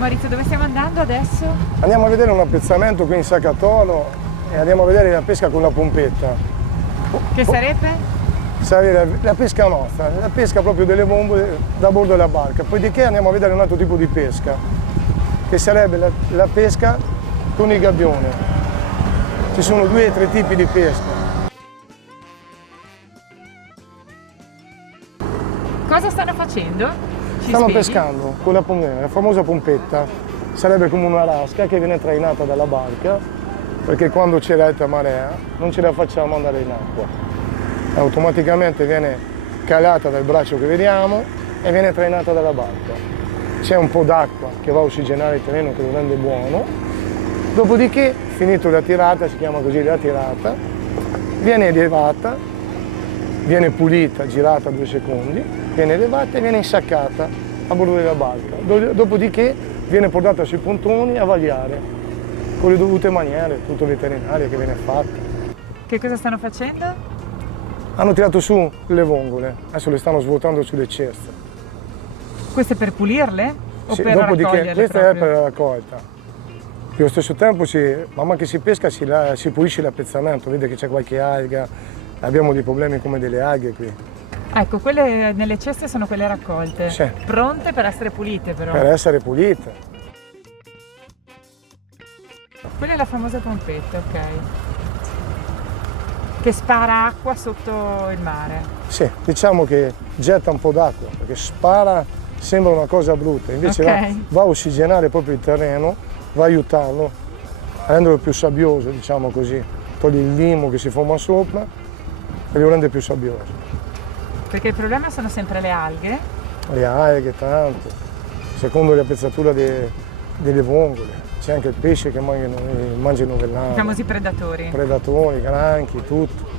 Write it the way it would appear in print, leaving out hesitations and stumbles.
Maurizio, dove stiamo andando adesso? Andiamo a vedere un appezzamento qui in Sacatolo e andiamo a vedere la pesca con la pompetta. Che sarebbe? Sarebbe la pesca nostra, la pesca proprio delle bombole da bordo della barca. Poi di che andiamo a vedere un altro tipo di pesca, che sarebbe la pesca con i gabbioni. Ci sono 2 o 3 tipi di pesca. Cosa stanno facendo? Stanno pescando con la famosa pompetta, sarebbe come una rasca che viene trainata dalla barca, perché quando c'è alta marea non ce la facciamo andare in acqua. Automaticamente viene calata dal braccio che vediamo e viene trainata dalla barca. C'è un po' d'acqua che va a ossigenare il terreno, che lo rende buono. Dopodiché, finito la tirata, si chiama così la tirata, viene levata, viene pulita, girata 2 secondi, viene levata e viene insaccata a bordo della barca. Dopodiché viene portata sui pontoni a vagliare con le dovute maniere, tutto veterinario che viene fatto. Che cosa stanno facendo? Hanno tirato su le vongole, adesso le stanno svuotando sulle ceste. Queste per pulirle? O Sì, per dopodiché raccoglierle questa proprio? è per la raccolta. Allo stesso tempo, man mano che si pesca si pulisce l'appezzamento, vede che c'è qualche alga, abbiamo dei problemi come delle alghe qui. Ecco, quelle nelle ceste sono quelle raccolte, Sì. pronte per essere pulite però. Per essere pulite. Quella è la famosa pompetta, ok. Che spara acqua sotto il mare. Sì, diciamo che getta un po' d'acqua, perché spara sembra una cosa brutta, invece Ok. va a ossigenare proprio il terreno, va a aiutarlo a renderlo più sabbioso, diciamo così. Toglie il limo che si forma sopra e lo rende più sabbioso. Perché il problema sono sempre le alghe. Le alghe, tanto, secondo le appezzature delle vongole. C'è anche il pesce che mangia i novellami. I famosi predatori. Predatori, granchi, tutto.